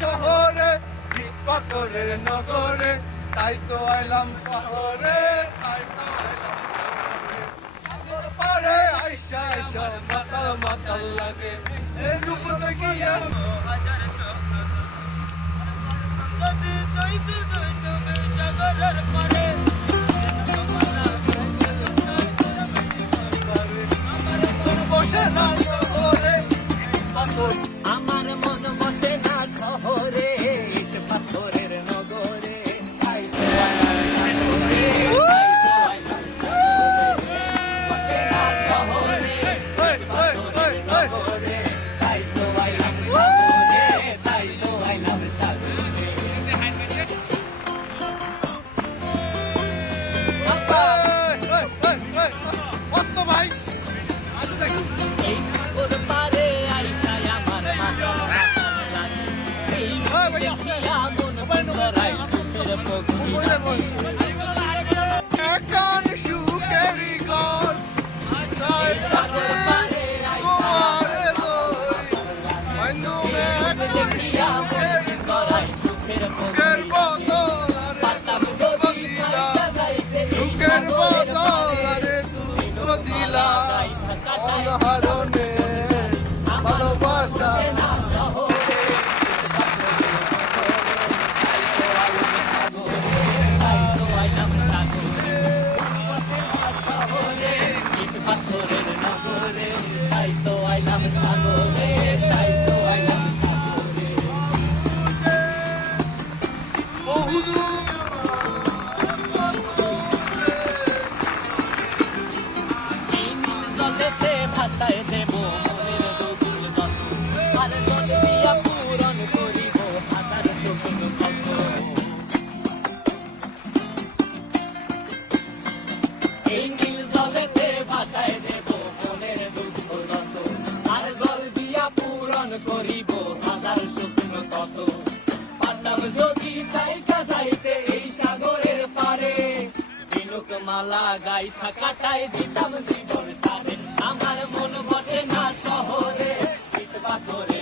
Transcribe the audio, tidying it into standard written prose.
শহরে পাথরের নগরে, তাই তো আইলাম শহরে, তাই তো আইলাম শহরে। সাগর পারে আইসা আইসা মাতাল মাতাল লাগে, এই রূপ দেখিয়া হাজার স্বপ্ন নদী দইতে দইতে সাগরের পারে। আমার মন বসে না শহরে, ইট পাথরের নগরে, তাই তো বসে না শহরে, ইট পাথরের নগরে, তাই তো আইলাম সাগরে, তাই তো আইলাম সাগরে। ভাই এই সাগর পারে আইসায় আমার মাথা লাগে, এই দেখিয়া মন বন্ধরাই সুখের প্রকৃতি। এখন সুখেরই ঘর, তাই সাথে তোমারে ধরি, দেখিয়া মন বন্ধরাই সুখের সুখের বদল আরে দুঃখ দিলা, সুখের বদল আরে দুঃখ দিলা, অনহারণে ভালোবাসা পাথরের নগরে, তাই তো আইলাম সাগরে, তাই তো আইলাম সাগরে। বহুদূর এই নীল জলেতে ভাসায় দেব মনের দুগুল যত, আর জল দিয়া পূরণ করিব হাজার স্বপ্ন কত। এই নীল জলেতে ভাসায় দেব মনের দুঃখ যত, আর জল দিয়া পূরণ করিব হাজার স্বপ্ন কত। পারতাম যদি চাইতা যাইতে এই সাগরের পারে, তিলক মালা গাইথা কাটায় দিতাম জীবন তারে। আমার মন বসে না শহরে, ইট পাথরে